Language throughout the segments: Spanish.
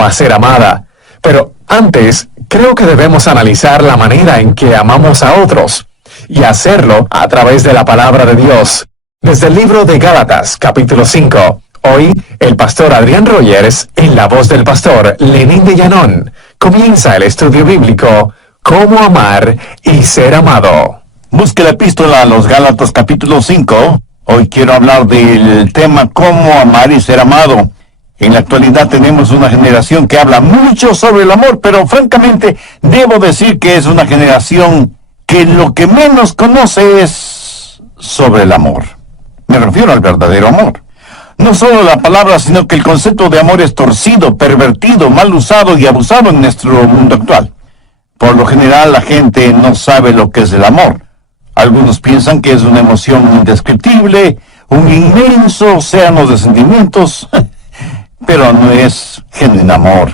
a ser amada. Pero antes, creo que debemos analizar la manera en que amamos a otros, y hacerlo a través de la palabra de Dios. Desde el libro de Gálatas, capítulo 5. Hoy, el pastor Adrián Rogers, en la voz del pastor Lenín de Llanón, comienza el estudio bíblico Cómo amar y ser amado. Busque la epístola a los Gálatas, capítulo 5. Hoy quiero hablar del tema Cómo amar y ser amado. En la actualidad tenemos una generación que habla mucho sobre el amor, pero francamente debo decir que es una generación que lo que menos conoce es sobre el amor. Me refiero al verdadero amor. No solo la palabra, sino que el concepto de amor es torcido, pervertido, mal usado y abusado en nuestro mundo actual. Por lo general, la gente no sabe lo que es el amor. Algunos piensan que es una emoción indescriptible, un inmenso océano de sentimientos, pero no es genuino amor.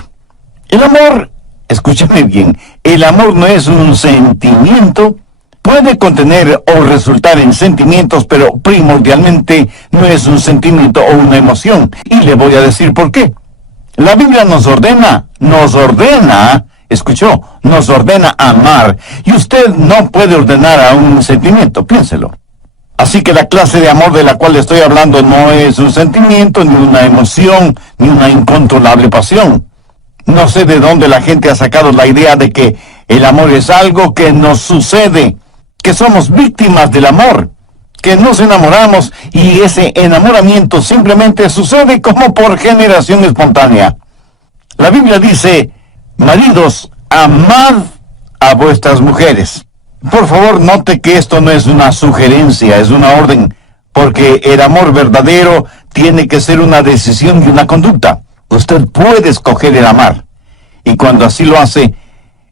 El amor, escúchame bien, el amor no es un sentimiento. Puede contener o resultar en sentimientos, pero primordialmente no es un sentimiento o una emoción. Y le voy a decir por qué. La Biblia nos ordena, escuchó, nos ordena amar. Y usted no puede ordenar a un sentimiento, piénselo. Así que la clase de amor de la cual estoy hablando no es un sentimiento, ni una emoción, ni una incontrolable pasión. No sé de dónde la gente ha sacado la idea de que el amor es algo que nos sucede, que somos víctimas del amor, que nos enamoramos y ese enamoramiento simplemente sucede como por generación espontánea. La Biblia dice, maridos, amad a vuestras mujeres. Por favor, note que esto no es una sugerencia, es una orden, porque el amor verdadero tiene que ser una decisión y una conducta. Usted puede escoger el amar, y cuando así lo hace,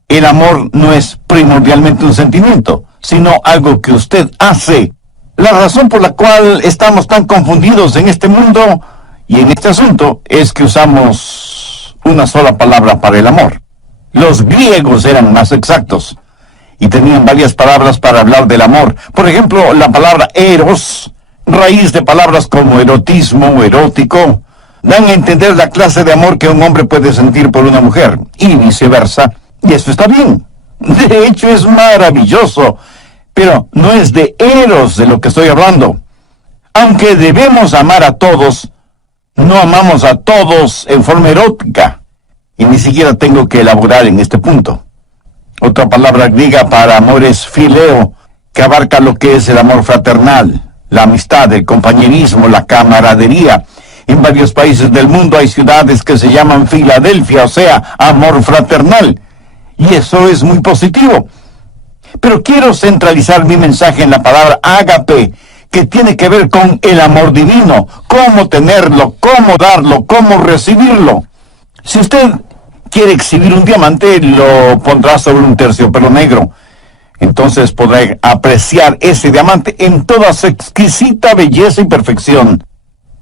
el amor no es primordialmente un sentimiento, sino algo que usted hace. La razón por la cual estamos tan confundidos en este mundo y en este asunto es que usamos una sola palabra para el amor. Los griegos eran más exactos y tenían varias palabras para hablar del amor. Por ejemplo, la palabra eros, raíz de palabras como erotismo, erótico, dan a entender la clase de amor que un hombre puede sentir por una mujer, y viceversa, y eso está bien. De hecho, es maravilloso, pero no es de eros de lo que estoy hablando. Aunque debemos amar a todos, no amamos a todos en forma erótica, y ni siquiera tengo que elaborar en este punto. Otra palabra griega para amor es fileo, que abarca lo que es el amor fraternal, la amistad, el compañerismo, la camaradería. En varios países del mundo hay ciudades que se llaman Filadelfia, o sea, amor fraternal. Y eso es muy positivo. Pero quiero centralizar mi mensaje en la palabra ágape, que tiene que ver con el amor divino, cómo tenerlo, cómo darlo, cómo recibirlo. Si usted quiere exhibir un diamante, lo pondrá sobre un terciopelo negro. Entonces podrá apreciar ese diamante en toda su exquisita belleza y perfección.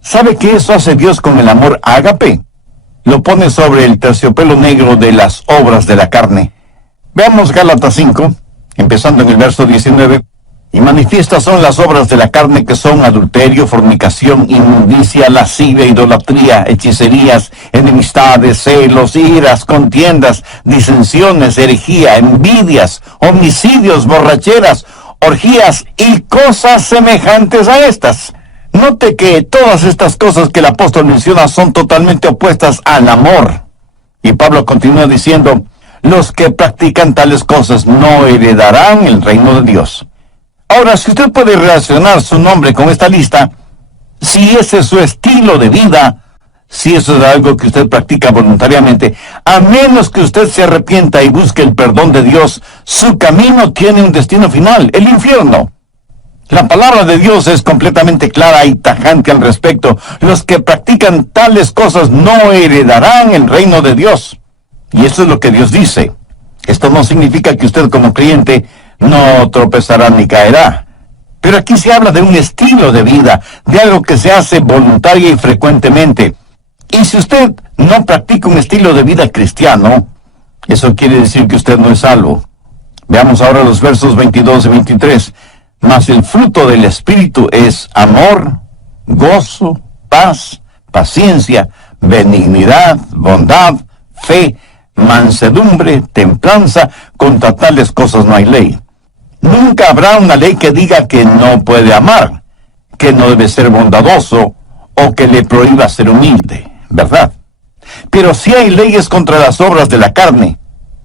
¿Sabe qué eso hace Dios con el amor ágape? Lo pone sobre el terciopelo negro de las obras de la carne. Veamos Gálatas 5, empezando en el verso 19. Y manifiestas son las obras de la carne, que son adulterio, fornicación, inmundicia, lascivia, idolatría, hechicerías, enemistades, celos, iras, contiendas, disensiones, herejía, envidias, homicidios, borracheras, orgías y cosas semejantes a estas. Note que todas estas cosas que el apóstol menciona son totalmente opuestas al amor. Y Pablo continúa diciendo, los que practican tales cosas no heredarán el reino de Dios. Ahora, si usted puede relacionar su nombre con esta lista, si ese es su estilo de vida, si eso es algo que usted practica voluntariamente, a menos que usted se arrepienta y busque el perdón de Dios, su camino tiene un destino final, el infierno. La palabra de Dios es completamente clara y tajante al respecto. Los que practican tales cosas no heredarán el reino de Dios. Y eso es lo que Dios dice. Esto no significa que usted como creyente no tropezará ni caerá. Pero aquí se habla de un estilo de vida, de algo que se hace voluntaria y frecuentemente. Y si usted no practica un estilo de vida cristiano, eso quiere decir que usted no es salvo. Veamos ahora los versos 22 y 23. Mas el fruto del Espíritu es amor, gozo, paz, paciencia, benignidad, bondad, fe, mansedumbre, templanza. Contra tales cosas no hay ley. Nunca habrá una ley que diga que no puede amar, que no debe ser bondadoso o que le prohíba ser humilde, ¿verdad? Pero sí hay leyes contra las obras de la carne,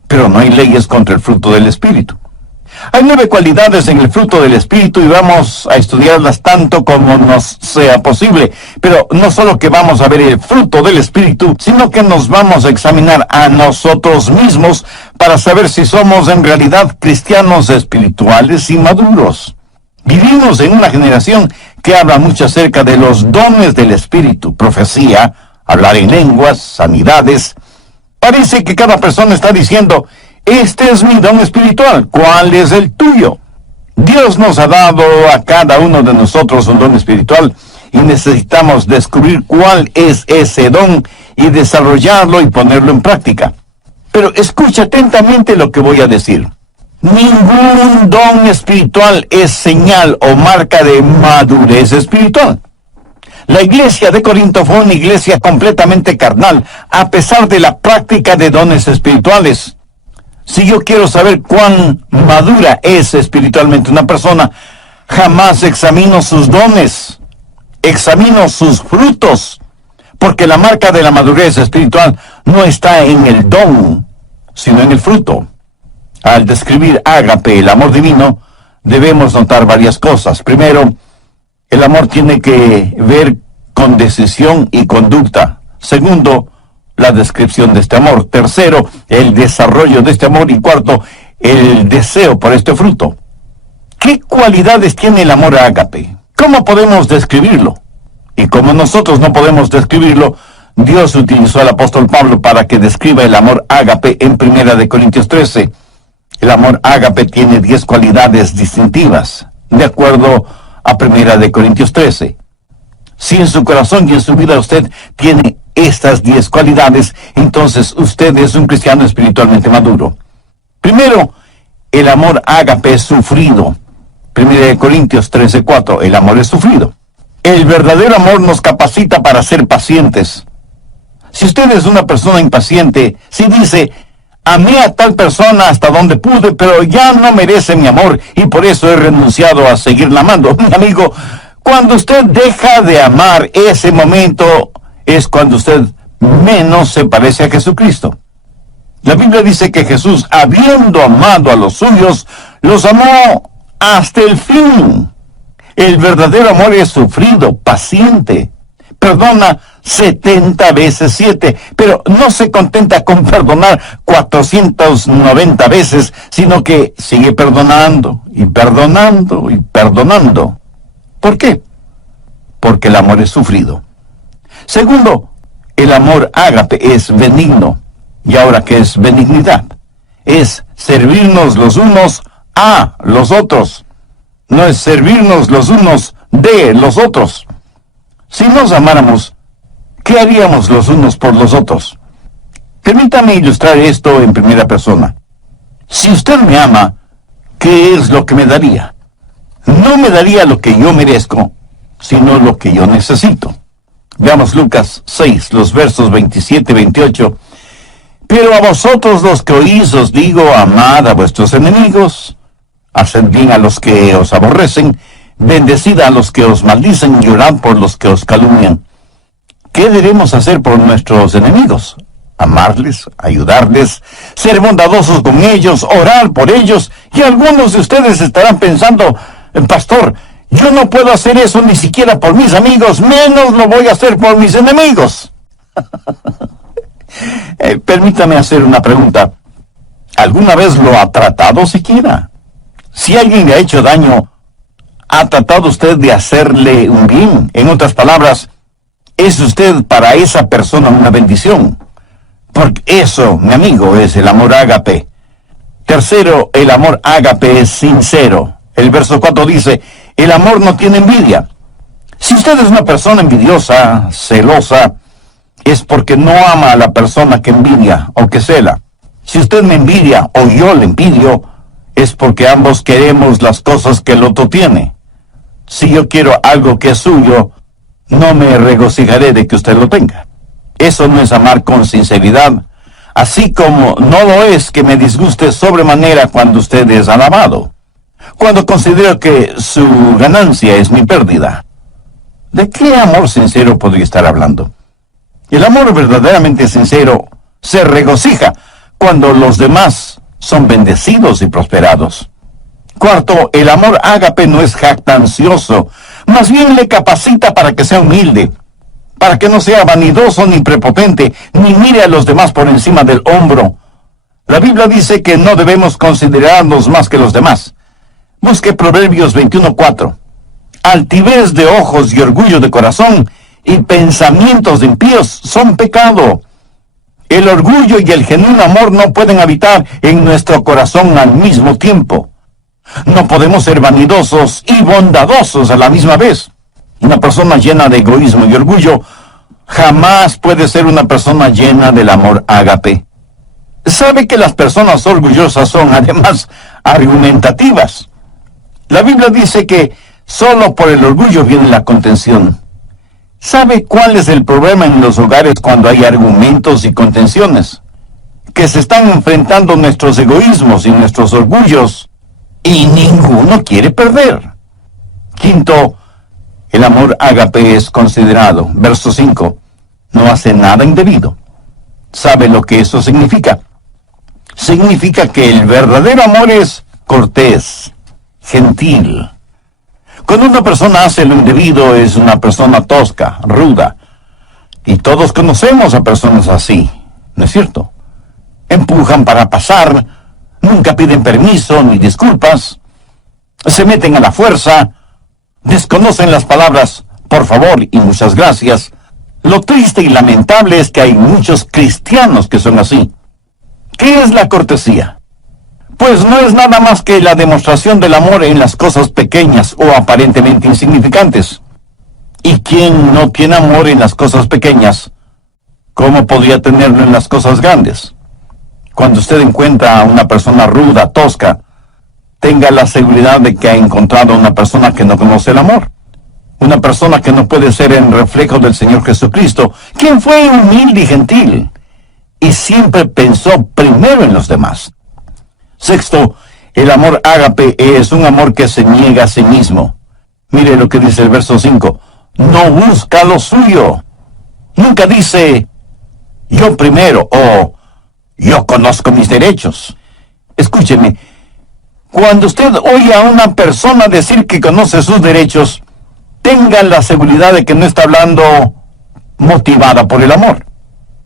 pero no hay leyes contra el fruto del Espíritu. Hay 9 cualidades en el fruto del Espíritu y vamos a estudiarlas tanto como nos sea posible. Pero no solo que vamos a ver el fruto del Espíritu, sino que nos vamos a examinar a nosotros mismos para saber si somos en realidad cristianos espirituales y maduros. Vivimos en una generación que habla mucho acerca de los dones del Espíritu, profecía, hablar en lenguas, sanidades. Parece que cada persona está diciendo: este es mi don espiritual, ¿cuál es el tuyo? Dios nos ha dado a cada uno de nosotros un don espiritual y necesitamos descubrir cuál es ese don y desarrollarlo y ponerlo en práctica. Pero escucha atentamente lo que voy a decir. Ningún don espiritual es señal o marca de madurez espiritual. La iglesia de Corinto fue una iglesia completamente carnal, a pesar de la práctica de dones espirituales. Si yo quiero saber cuán madura es espiritualmente una persona, jamás examino sus dones, examino sus frutos, porque la marca de la madurez espiritual no está en el don, sino en el fruto. Al describir ágape, el amor divino, debemos notar varias cosas. Primero, el amor tiene que ver con decisión y conducta. Segundo, la descripción de este amor. Tercero, el desarrollo de este amor. Y cuarto, el deseo por este fruto. ¿Qué cualidades tiene el amor ágape? ¿Cómo podemos describirlo? Y como nosotros no podemos describirlo, Dios utilizó al apóstol Pablo para que describa el amor ágape en 1 Corintios 13. El amor ágape tiene 10 cualidades distintivas, de acuerdo a 1 Corintios 13. Si en su corazón y en su vida usted tiene estas 10 cualidades, entonces usted es un cristiano espiritualmente maduro. Primero, el amor ágape es sufrido. 1 Corintios 13:4, el amor es sufrido. El verdadero amor nos capacita para ser pacientes. Si usted es una persona impaciente, si dice: amé a tal persona hasta donde pude, pero ya no merece mi amor y por eso he renunciado a seguirla amando. Mi amigo, cuando usted deja de amar, ese momento es cuando usted menos se parece a Jesucristo. La Biblia dice que Jesús, habiendo amado a los suyos, los amó hasta el fin. El verdadero amor es sufrido, paciente. Perdona 70 veces 7, pero no se contenta con perdonar 490 veces, sino que sigue perdonando y perdonando y perdonando. ¿Por qué? Porque el amor es sufrido. Segundo, el amor ágape es benigno. ¿Y ahora qué es benignidad? Es servirnos los unos a los otros. No es servirnos los unos de los otros. Si nos amáramos, ¿qué haríamos los unos por los otros? Permítame ilustrar esto en primera persona. Si usted me ama, ¿qué es lo que me daría? No me daría lo que yo merezco, sino lo que yo necesito. Veamos Lucas 6, los versos 27 y 28. Pero a vosotros los que oís os digo, amad a vuestros enemigos, haced bien a los que os aborrecen, bendecid a los que os maldicen y orad por los que os calumnian. ¿Qué debemos hacer por nuestros enemigos? Amarles, ayudarles, ser bondadosos con ellos, orar por ellos. Y algunos de ustedes estarán pensando: pastor, yo no puedo hacer eso ni siquiera por mis amigos, menos lo voy a hacer por mis enemigos. Permítame hacer una pregunta. ¿Alguna vez lo ha tratado siquiera? Si alguien le ha hecho daño, ¿ha tratado usted de hacerle un bien? En otras palabras, ¿es usted para esa persona una bendición? Porque eso, mi amigo, es el amor ágape. Tercero, el amor ágape es sincero. El verso 4 dice: el amor no tiene envidia. Si usted es una persona envidiosa, celosa, es porque no ama a la persona que envidia o que cela. Si usted me envidia o yo le envidio, es porque ambos queremos las cosas que el otro tiene. Si yo quiero algo que es suyo, no me regocijaré de que usted lo tenga. Eso no es amar con sinceridad. así como no lo es que me disguste sobremanera cuando usted es alabado, cuando considero que su ganancia es mi pérdida. ¿De qué amor sincero podría estar hablando? El amor verdaderamente sincero se regocija cuando los demás son bendecidos y prosperados. Cuarto, el amor ágape no es jactancioso, más bien le capacita para que sea humilde, para que no sea vanidoso ni prepotente, ni mire a los demás por encima del hombro. La Biblia dice que no debemos considerarnos más que los demás. Busque Proverbios 21:4. Altivez de ojos y orgullo de corazón y pensamientos de impíos son pecado. El orgullo y el genuino amor no pueden habitar en nuestro corazón al mismo tiempo. No podemos ser vanidosos y bondadosos a la misma vez. Una persona llena de egoísmo y orgullo jamás puede ser una persona llena del amor ágape. Sabe que las personas orgullosas son además argumentativas. La Biblia dice que solo por el orgullo viene la contención. ¿Sabe cuál es el problema en los hogares cuando hay argumentos y contenciones? Que se están enfrentando nuestros egoísmos y nuestros orgullos, y ninguno quiere perder. Quinto, el amor ágape es considerado. Verso 5. No hace nada indebido. ¿Sabe lo que eso significa? Significa que el verdadero amor es cortés, gentil. Cuando una persona hace lo indebido es una persona tosca, ruda. Y todos conocemos a personas así, ¿no es cierto? Empujan para pasar, nunca piden permiso ni disculpas, se meten a la fuerza, desconocen las palabras por favor y muchas gracias. Lo triste y lamentable es que hay muchos cristianos que son así. ¿Qué es la cortesía? Pues no es nada más que la demostración del amor en las cosas pequeñas o aparentemente insignificantes. ¿Y quién no tiene amor en las cosas pequeñas? ¿Cómo podría tenerlo en las cosas grandes? Cuando usted encuentra a una persona ruda, tosca, tenga la seguridad de que ha encontrado a una persona que no conoce el amor. Una persona que no puede ser el reflejo del Señor Jesucristo, quien fue humilde y gentil, y siempre pensó primero en los demás. Sexto, el amor ágape es un amor que se niega a sí mismo. Mire lo que dice el verso 5. No busca lo suyo. Nunca dice, yo primero, o yo conozco mis derechos. Escúcheme, cuando usted oye a una persona decir que conoce sus derechos, tenga la seguridad de que no está hablando motivada por el amor.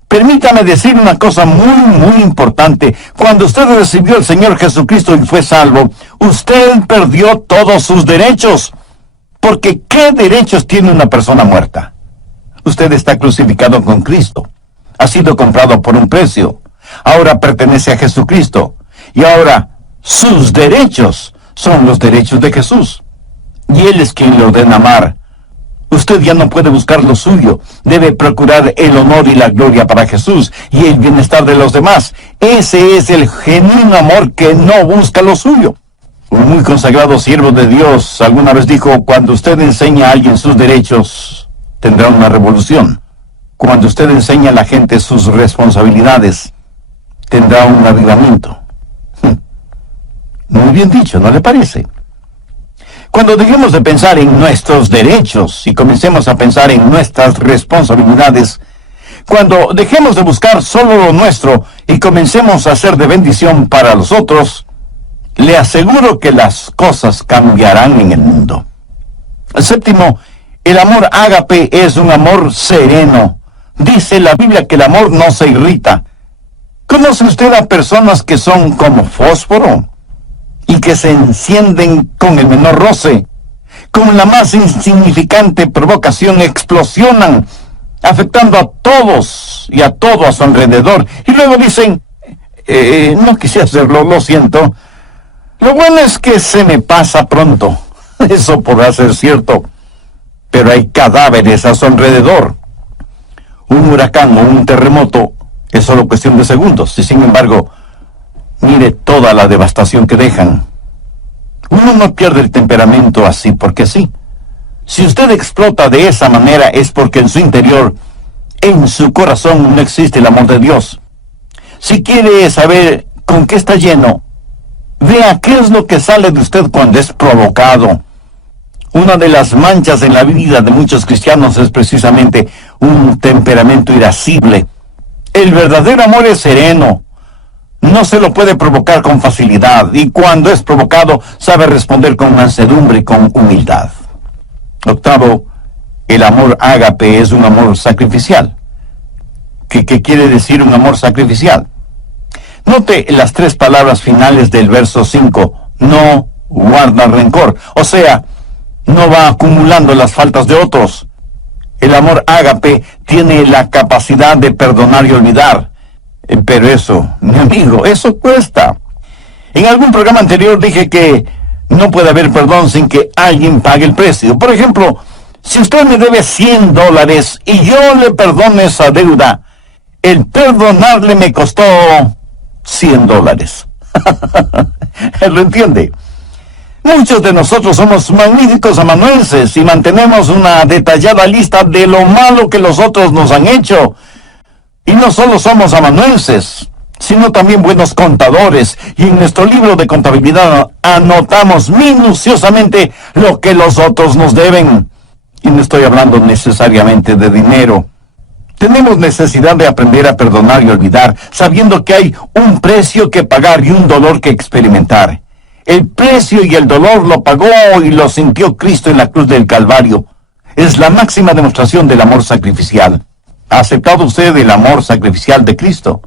Permítame decir una cosa muy importante. Cuando usted recibió al Señor Jesucristo y fue salvo, usted perdió todos sus derechos. Porque ¿qué derechos tiene una persona muerta? Usted está crucificado con Cristo. Ha sido comprado por un precio. Ahora pertenece a Jesucristo. Y ahora sus derechos son los derechos de Jesús. Y Él es quien le ordena amar. Usted ya no puede buscar lo suyo. Debe procurar el honor y la gloria para Jesús y el bienestar de los demás. Ese es el genuino amor que no busca lo suyo. Un muy consagrado siervo de Dios alguna vez dijo, cuando usted enseña a alguien sus derechos, tendrá una revolución. Cuando usted enseña a la gente sus responsabilidades, tendrá un avivamiento. Muy bien dicho, ¿no le parece? Cuando dejemos de pensar en nuestros derechos y comencemos a pensar en nuestras responsabilidades, cuando dejemos de buscar solo lo nuestro y comencemos a ser de bendición para los otros, le aseguro que las cosas cambiarán en el mundo. Séptimo, el amor ágape es un amor sereno. Dice la Biblia que el amor no se irrita. ¿Conoce usted a personas que son como fósforo y que se encienden con el menor roce? Con la más insignificante provocación explosionan, afectando a todos y a todo a su alrededor. Y luego dicen, no quise hacerlo, lo siento. Lo bueno es que se me pasa pronto. Eso podrá ser cierto, pero hay cadáveres a su alrededor. Un huracán o un terremoto es solo cuestión de segundos, y sin embargo, mire toda la devastación que dejan. Uno no pierde el temperamento así porque sí. Si usted explota de esa manera es porque en su interior, en su corazón, no existe el amor de Dios. Si quiere saber con qué está lleno, vea qué es lo que sale de usted cuando es provocado. Una de las manchas en la vida de muchos cristianos es precisamente un temperamento irascible. El verdadero amor es sereno. No se lo puede provocar con facilidad, y cuando es provocado, sabe responder con mansedumbre y con humildad. Octavo, el amor ágape es un amor sacrificial. ¿Qué quiere decir un amor sacrificial? Note las tres palabras finales del verso 5. No guarda rencor. O sea, no va acumulando las faltas de otros. El amor ágape tiene la capacidad de perdonar y olvidar. Pero eso, mi amigo, eso cuesta. En algún programa anterior dije que no puede haber perdón sin que alguien pague el precio. Por ejemplo, si usted me debe $100 y yo le perdono esa deuda, el perdonarle me costó $100. ¿Lo entiende? Muchos de nosotros somos magníficos amanuenses y mantenemos una detallada lista de lo malo que los otros nos han hecho. Y no solo somos amanuenses, sino también buenos contadores. Y en nuestro libro de contabilidad anotamos minuciosamente lo que los otros nos deben. Y no estoy hablando necesariamente de dinero. Tenemos necesidad de aprender a perdonar y olvidar, sabiendo que hay un precio que pagar y un dolor que experimentar. El precio y el dolor lo pagó y lo sintió Cristo en la cruz del Calvario. Es la máxima demostración del amor sacrificial. ¿Ha aceptado usted el amor sacrificial de Cristo?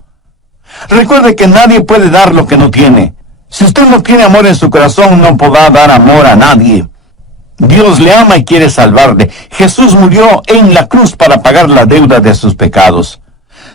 Recuerde que nadie puede dar lo que no tiene. Si usted no tiene amor en su corazón, no podrá dar amor a nadie. Dios le ama y quiere salvarle. Jesús murió en la cruz para pagar la deuda de sus pecados.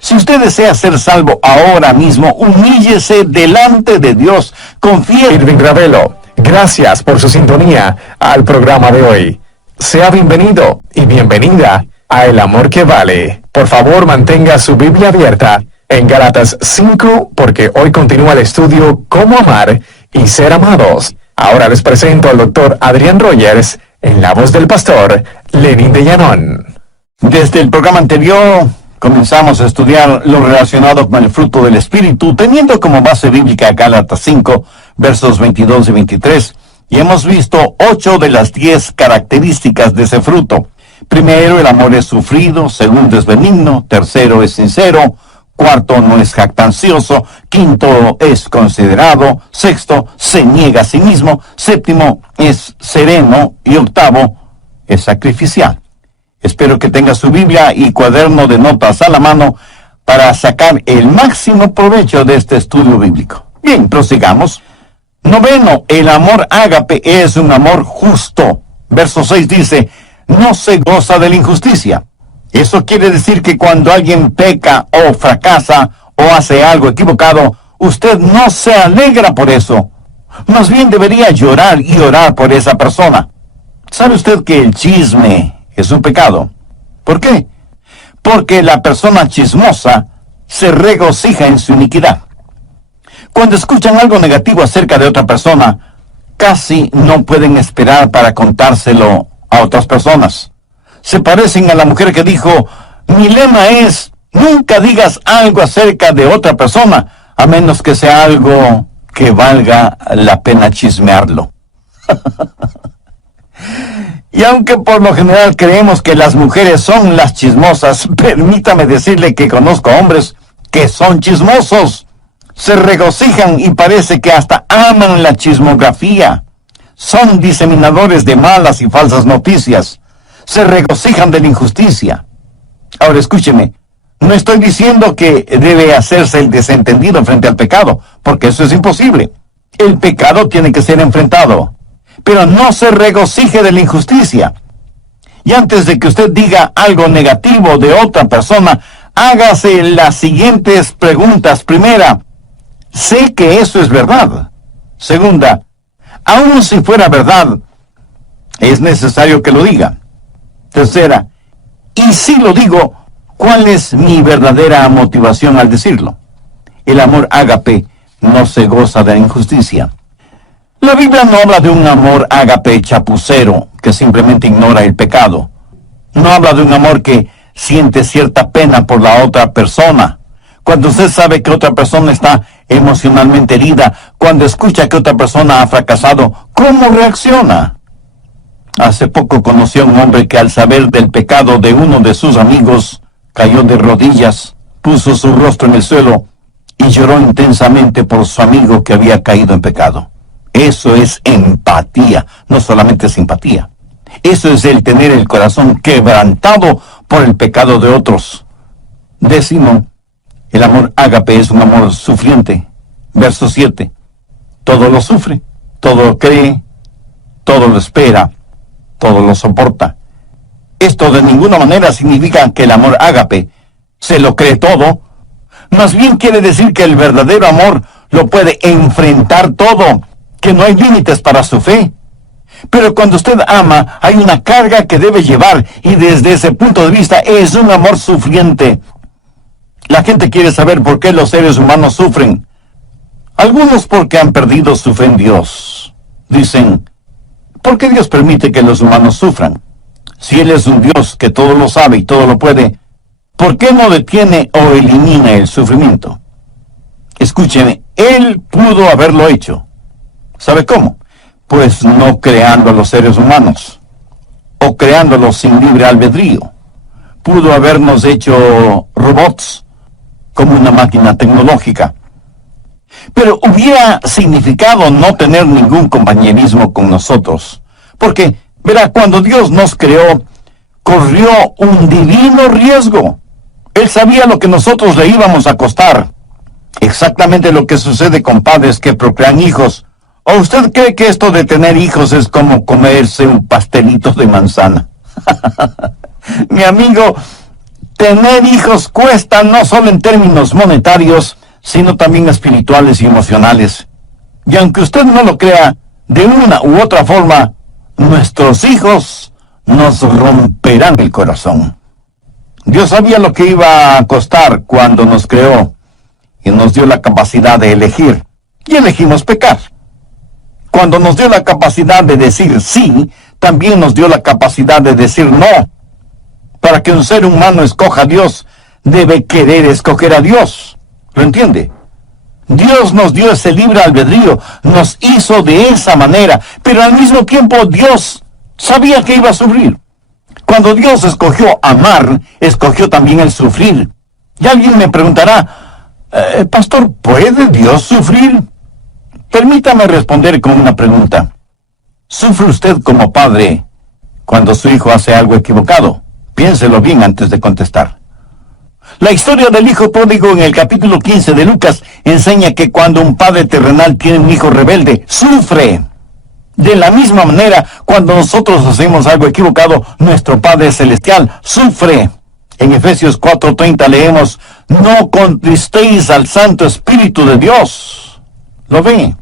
Si usted desea ser salvo ahora mismo, humíllese delante de Dios. Confíe. Irving Ravelo, gracias por su sintonía al programa de hoy. Sea bienvenido y bienvenida a El Amor que Vale. Por favor, mantenga su Biblia abierta en Gálatas 5, porque hoy continúa el estudio Cómo amar y ser amados. Ahora les presento al doctor Adrián Rogers en la voz del pastor Lenin de Llanón. Desde el programa anterior comenzamos a estudiar lo relacionado con el fruto del Espíritu, teniendo como base bíblica Gálatas 5, versos 22 y 23, y hemos visto 8 de las 10 características de ese fruto. Primero, el amor es sufrido. Segundo, es benigno. Tercero, es sincero. Cuarto, no es jactancioso. Quinto, es considerado. Sexto, se niega a sí mismo. Séptimo, es sereno. Y octavo, es sacrificial. Espero que tenga su Biblia y cuaderno de notas a la mano para sacar el máximo provecho de este estudio bíblico. Bien, prosigamos. Noveno, el amor ágape es un amor justo. Verso 6 dice, no se goza de la injusticia. Eso quiere decir que cuando alguien peca o fracasa o hace algo equivocado, usted no se alegra por eso. Más bien debería llorar y orar por esa persona. ¿Sabe usted que el chisme es un pecado? ¿Por qué? Porque la persona chismosa se regocija en su iniquidad. Cuando escuchan algo negativo acerca de otra persona, casi no pueden esperar para contárselo a otras personas. Se parecen a la mujer que dijo, mi lema es, nunca digas algo acerca de otra persona, a menos que sea algo que valga la pena chismearlo. Y aunque por lo general creemos que las mujeres son las chismosas, permítame decirle que conozco hombres que son chismosos. Se regocijan y parece que hasta aman la chismografía. Son diseminadores de malas y falsas noticias. Se regocijan de la injusticia. Ahora escúcheme, no estoy diciendo que debe hacerse el desentendido frente al pecado, porque eso es imposible. El pecado tiene que ser enfrentado. Pero no se regocije de la injusticia. Y antes de que usted diga algo negativo de otra persona, hágase las siguientes preguntas. Primera, ¿sé que eso es verdad? Segunda, aun si fuera verdad, ¿es necesario que lo diga? Tercera, y si lo digo, ¿cuál es mi verdadera motivación al decirlo? El amor ágape no se goza de la injusticia. La Biblia no habla de un amor ágape chapucero que simplemente ignora el pecado. No habla de un amor que siente cierta pena por la otra persona. Cuando usted sabe que otra persona está emocionalmente herida, cuando escucha que otra persona ha fracasado, ¿cómo reacciona? Hace poco conocí a un hombre que al saber del pecado de uno de sus amigos, cayó de rodillas, puso su rostro en el suelo y lloró intensamente por su amigo que había caído en pecado. Eso es empatía, no solamente simpatía. Eso es el tener el corazón quebrantado por el pecado de otros. 10, el amor ágape es un amor sufriente. Verso 7. Todo lo sufre, todo lo cree, todo lo espera, todo lo soporta. Esto de ninguna manera significa que el amor ágape se lo cree todo. Más bien quiere decir que el verdadero amor lo puede enfrentar todo, que no hay límites para su fe. Pero cuando usted ama, hay una carga que debe llevar, y desde ese punto de vista es un amor sufriente. La gente quiere saber por qué los seres humanos sufren. Algunos porque han perdido su fe en Dios. Dicen, ¿por qué Dios permite que los humanos sufran? Si Él es un Dios que todo lo sabe y todo lo puede, ¿por qué no detiene o elimina el sufrimiento? Escúcheme, Él pudo haberlo hecho. ¿Sabe cómo? Pues no creando a los seres humanos, o creándolos sin libre albedrío. Pudo habernos hecho robots, como una máquina tecnológica. Pero hubiera significado no tener ningún compañerismo con nosotros. Porque, verá, cuando Dios nos creó, corrió un divino riesgo. Él sabía lo que nosotros le íbamos a costar. Exactamente lo que sucede con padres que procrean hijos. ¿O usted cree que esto de tener hijos es como comerse un pastelito de manzana? Mi amigo, tener hijos cuesta no solo en términos monetarios, sino también espirituales y emocionales. Y aunque usted no lo crea, de una u otra forma, nuestros hijos nos romperán el corazón. Dios sabía lo que iba a costar cuando nos creó y nos dio la capacidad de elegir. Y elegimos pecar. Cuando nos dio la capacidad de decir sí, también nos dio la capacidad de decir no. Para que un ser humano escoja a Dios, debe querer escoger a Dios. ¿Lo entiende? Dios nos dio ese libre albedrío, nos hizo de esa manera, pero al mismo tiempo Dios sabía que iba a sufrir. Cuando Dios escogió amar, escogió también el sufrir. Y alguien me preguntará, Pastor, ¿puede Dios sufrir? Permítame responder con una pregunta. ¿Sufre usted como padre cuando su hijo hace algo equivocado? Piénselo bien antes de contestar. La historia del hijo pródigo en el capítulo 15 de Lucas enseña que cuando un padre terrenal tiene un hijo rebelde, sufre. De la misma manera, cuando nosotros hacemos algo equivocado, nuestro Padre Celestial sufre. En Efesios 4:30 leemos, no contristéis al Santo Espíritu de Dios. ¿Lo ve?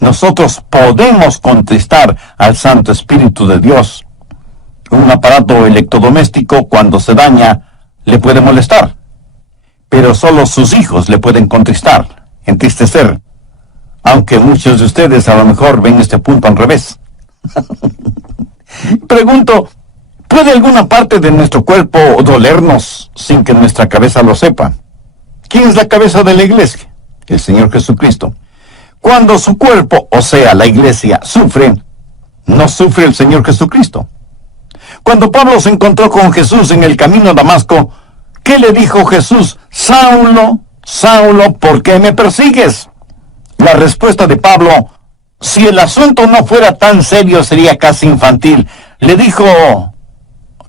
Nosotros podemos contristar al Santo Espíritu de Dios. Un aparato electrodoméstico, cuando se daña, le puede molestar. Pero solo sus hijos le pueden contristar, entristecer. Aunque muchos de ustedes a lo mejor ven este punto al revés. Pregunto, ¿puede alguna parte de nuestro cuerpo dolernos sin que nuestra cabeza lo sepa? ¿Quién es la cabeza de la iglesia? El Señor Jesucristo. Cuando su cuerpo, o sea, la iglesia, sufre, no sufre el Señor Jesucristo. Cuando Pablo se encontró con Jesús en el camino a Damasco, ¿qué le dijo Jesús? Saulo, Saulo, ¿por qué me persigues? La respuesta de Pablo, si el asunto no fuera tan serio, sería casi infantil. Le dijo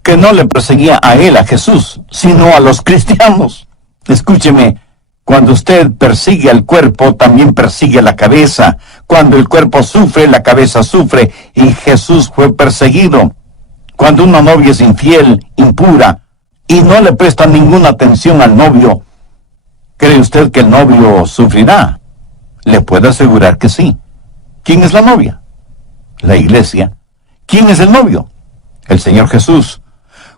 que no le perseguía a él, a Jesús, sino a los cristianos. Escúcheme, cuando usted persigue al cuerpo, también persigue la cabeza. Cuando el cuerpo sufre, la cabeza sufre, y Jesús fue perseguido. Cuando una novia es infiel, impura, y no le presta ninguna atención al novio, ¿cree usted que el novio sufrirá? Le puedo asegurar que sí. ¿Quién es la novia? La iglesia. ¿Quién es el novio? El Señor Jesús.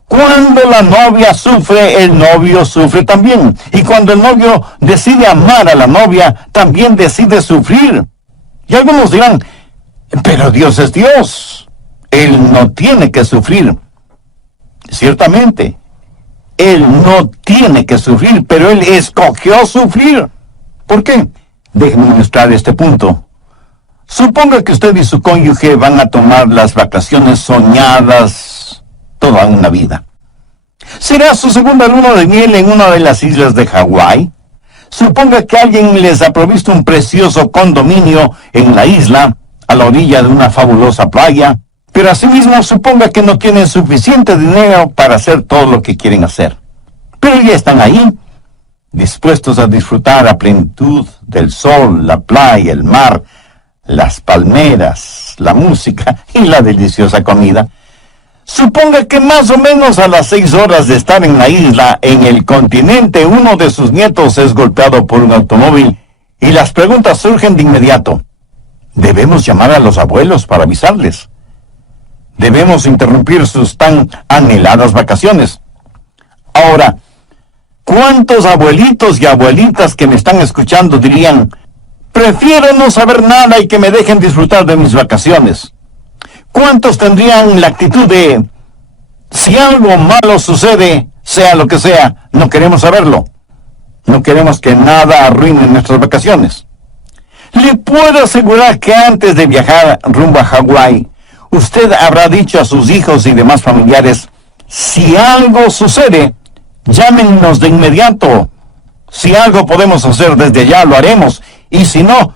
Cuando la novia sufre, el novio sufre también. Y cuando el novio decide amar a la novia, también decide sufrir. Y algunos dirán, pero Dios es Dios. Él no tiene que sufrir. Ciertamente, Él no tiene que sufrir, pero Él escogió sufrir. ¿Por qué? Déjeme ilustrar este punto. Suponga que usted y su cónyuge van a tomar las vacaciones soñadas toda una vida. ¿Será su segunda luna de miel en una de las islas de Hawái? Suponga que alguien les ha provisto un precioso condominio en la isla, a la orilla de una fabulosa playa, pero asimismo suponga que no tienen suficiente dinero para hacer todo lo que quieren hacer. Pero ya están ahí, dispuestos a disfrutar a plenitud del sol, la playa, el mar, las palmeras, la música y la deliciosa comida. Suponga que más o menos a las 6 horas de estar en la isla, en el continente, uno de sus nietos es golpeado por un automóvil y las preguntas surgen de inmediato. Debemos llamar a los abuelos para avisarles. Debemos interrumpir sus tan anheladas vacaciones. Ahora, ¿cuántos abuelitos y abuelitas que me están escuchando dirían, prefiero no saber nada y que me dejen disfrutar de mis vacaciones? ¿Cuántos tendrían la actitud de, si algo malo sucede, sea lo que sea, no queremos saberlo? No queremos que nada arruine nuestras vacaciones. Le puedo asegurar que antes de viajar rumbo a Hawái, usted habrá dicho a sus hijos y demás familiares, si algo sucede, llámenos de inmediato. Si algo podemos hacer desde allá, lo haremos. Y si no,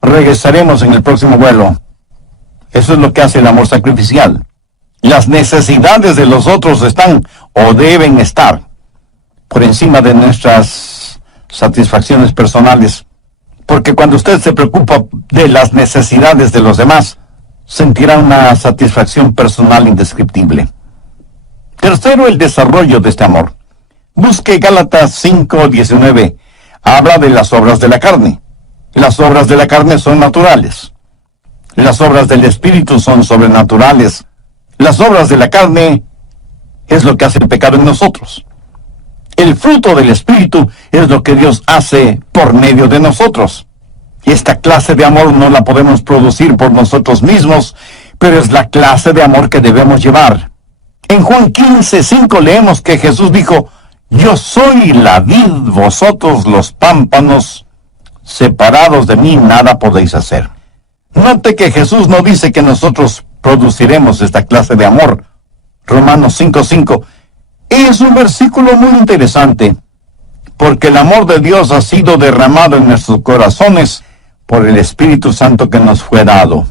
regresaremos en el próximo vuelo. Eso es lo que hace el amor sacrificial. Las necesidades de los otros están o deben estar por encima de nuestras satisfacciones personales. Porque cuando usted se preocupa de las necesidades de los demás, sentirá una satisfacción personal indescriptible. Tercero, el desarrollo de este amor. Busque Gálatas 5:19. Habla de las obras de la carne. Las obras de la carne son naturales. Las obras del Espíritu son sobrenaturales. Las obras de la carne es lo que hace el pecado en nosotros. El fruto del Espíritu es lo que Dios hace por medio de nosotros. Y esta clase de amor no la podemos producir por nosotros mismos, pero es la clase de amor que debemos llevar. En Juan 15:5 leemos que Jesús dijo, yo soy la vid, vosotros los pámpanos, separados de mí nada podéis hacer. Note que Jesús no dice que nosotros produciremos esta clase de amor. Romanos 5:5 es un versículo muy interesante, porque el amor de Dios ha sido derramado en nuestros corazones por el Espíritu Santo que nos fue dado.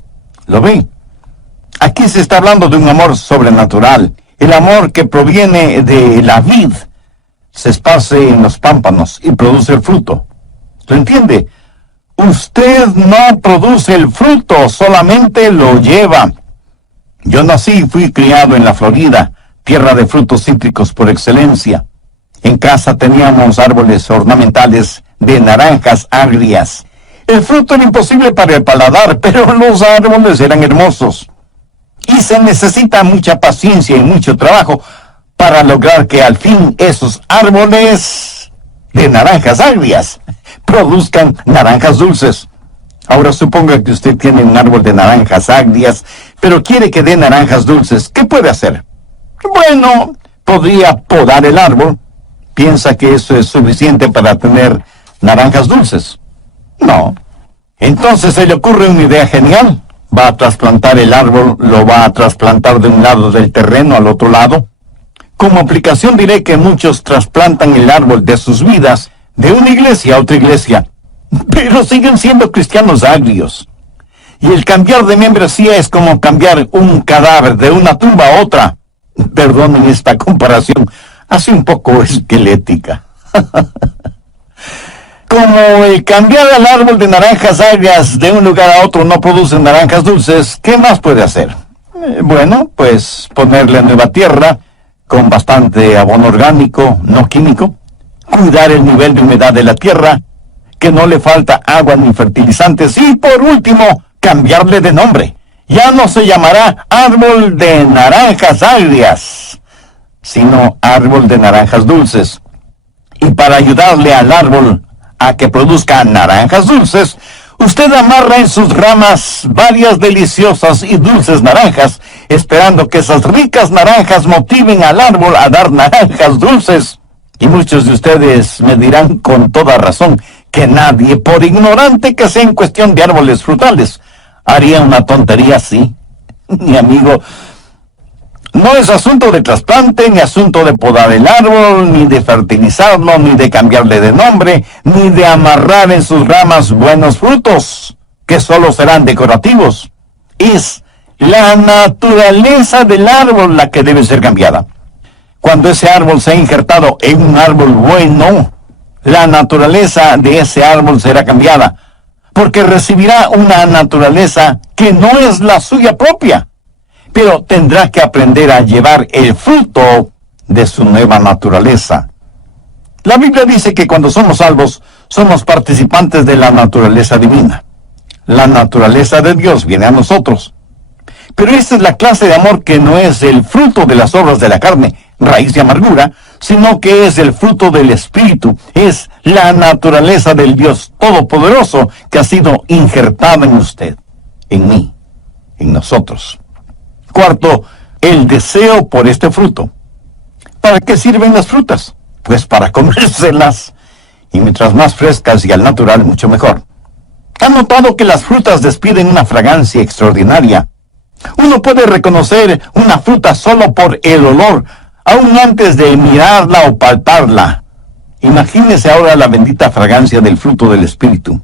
¿Lo ve? Aquí se está hablando de un amor sobrenatural, el amor que proviene de la vid, se esparce en los pámpanos y produce el fruto. ¿Lo entiende? Usted no produce el fruto, solamente lo lleva. Yo nací y fui criado en la Florida, tierra de frutos cítricos por excelencia. En casa teníamos árboles ornamentales de naranjas agrias. El fruto era imposible para el paladar, pero los árboles eran hermosos. Y se necesita mucha paciencia y mucho trabajo para lograr que al fin esos árboles de naranjas agrias produzcan naranjas dulces. Ahora suponga que usted tiene un árbol de naranjas agrias, pero quiere que dé naranjas dulces. ¿Qué puede hacer? Bueno, podría podar el árbol. ¿Piensa que eso es suficiente para tener naranjas dulces? No. Entonces se le ocurre una idea genial. Va a trasplantar el árbol, lo va a trasplantar de un lado del terreno al otro lado. Como aplicación diré que muchos trasplantan el árbol de sus vidas de una iglesia a otra iglesia, pero siguen siendo cristianos agrios. Y el cambiar de membresía es como cambiar un cadáver de una tumba a otra. Perdonen esta comparación, hace un poco esquelética. Como el cambiar el árbol de naranjas agrias de un lugar a otro no produce naranjas dulces, ¿qué más puede hacer? Bueno, pues ponerle nueva tierra, con bastante abono orgánico, no químico, cuidar el nivel de humedad de la tierra, que no le falta agua ni fertilizantes, y por último, cambiarle de nombre. Ya no se llamará árbol de naranjas agrias, sino árbol de naranjas dulces. Y para ayudarle al árbol a que produzca naranjas dulces, Usted amarra en sus ramas varias deliciosas y dulces naranjas, esperando que esas ricas naranjas motiven al árbol a dar naranjas dulces. Y muchos de ustedes me dirán con toda razón que nadie, por ignorante que sea en cuestión de árboles frutales, haría una tontería así. Mi amigo, no es asunto de trasplante, ni asunto de podar el árbol, ni de fertilizarlo, ni de cambiarle de nombre, ni de amarrar en sus ramas buenos frutos, que solo serán decorativos. Es la naturaleza del árbol la que debe ser cambiada. Cuando ese árbol sea injertado en un árbol bueno, la naturaleza de ese árbol será cambiada, porque recibirá una naturaleza que no es la suya propia, pero tendrá que aprender a llevar el fruto de su nueva naturaleza. La Biblia dice que cuando somos salvos, somos participantes de la naturaleza divina. La naturaleza de Dios viene a nosotros. Pero esta es la clase de amor que no es el fruto de las obras de la carne, raíz de amargura, sino que es el fruto del Espíritu, es la naturaleza del Dios Todopoderoso que ha sido injertada en usted, en mí, en nosotros. Cuarto, el deseo por este fruto. ¿Para qué sirven las frutas? Pues para comérselas, y mientras más frescas y al natural, mucho mejor. ¿Han notado que las frutas despiden una fragancia extraordinaria? Uno puede reconocer una fruta solo por el olor, aún antes de mirarla o palparla. Imagínese ahora la bendita fragancia del fruto del Espíritu.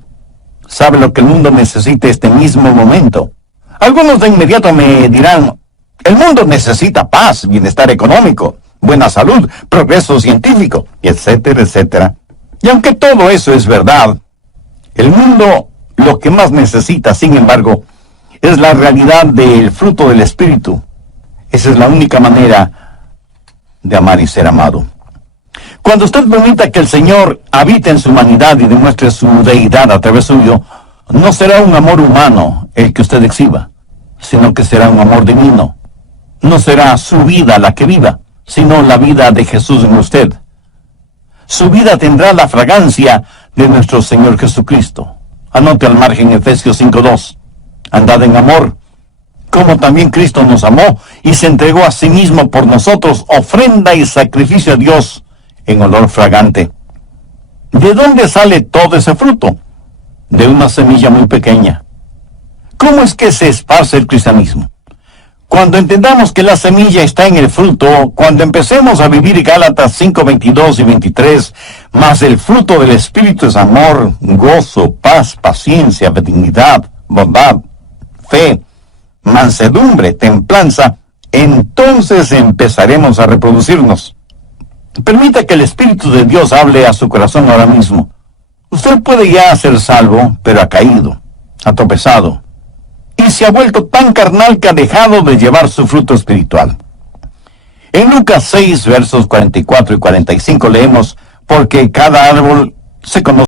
¿Sabe lo que el mundo necesita este mismo momento? Algunos de inmediato me dirán, el mundo necesita paz, bienestar económico, buena salud, progreso científico, etcétera, etcétera. Y aunque todo eso es verdad, el mundo lo que más necesita, sin embargo, es la realidad del fruto del Espíritu. Esa es la única manera de amar y ser amado. Cuando usted permita que el Señor habite en su humanidad y demuestre su deidad a través suyo, no será un amor humano el que usted exhiba, sino que será un amor divino. No será su vida la que viva, sino la vida de Jesús en usted. Su vida tendrá la fragancia de nuestro Señor Jesucristo. Anote al margen Efesios 5:2. Andad en amor, como también Cristo nos amó y se entregó a sí mismo por nosotros, ofrenda y sacrificio a Dios en olor fragante. ¿De dónde sale todo ese fruto? De una semilla muy pequeña. ¿Cómo es que se esparce el cristianismo? Cuando entendamos que la semilla está en el fruto, cuando empecemos a vivir Gálatas 5:22 y 23, más el fruto del Espíritu es amor, gozo, paz, paciencia, benignidad, bondad, fe, mansedumbre, templanza, entonces empezaremos a reproducirnos. Permita que el Espíritu de Dios hable a su corazón ahora mismo. Usted puede ya ser salvo, pero ha caído, ha tropezado, y se ha vuelto tan carnal que ha dejado de llevar su fruto espiritual. En Lucas 6, versos 44 y 45 leemos, porque cada árbol se conoce